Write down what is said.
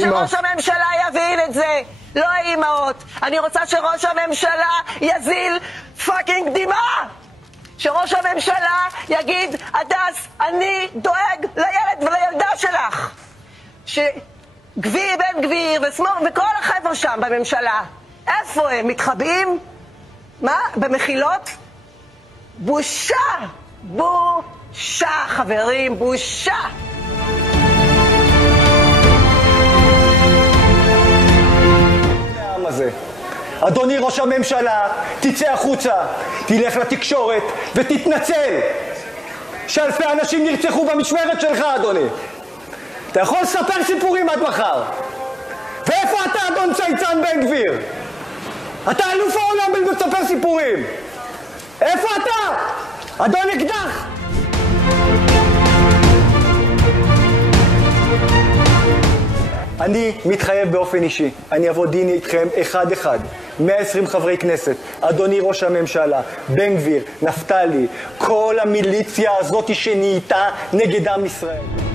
שראש הממשלה יבין את זה, לא האימהות. אני רוצה שראש הממשלה יזיל פאקינג דמעה. שראש הממשלה יגיד, הדס, אני דואג לילד ולילדה שלך. שגביר בן גביר ושמאל וכל החבר'ה שם בממשלה, איפה הם? מתחבאים? מה? במחילות? בושה! בושה, חברים, בושה! אדוני ראש הממשלה, תצא החוצה, תלך לתקשורת ותתנצל שאלפי אנשים נרצחו במשמרת שלך, אדוני. אתה יכול לספר סיפורים עד מחר. ואיפה אתה, אדון צייצן בן גביר? אתה אלוף העולם בלספר סיפורים. איפה אתה? אדון אקדח. אני מתחייב באופן אישי, אני אבוא דין איתכם אחד אחד, 120 חברי כנסת, אדוני ראש הממשלה, בן גביר, נפתלי, כל המיליציה הזאת שנהייתה נגד עם ישראל.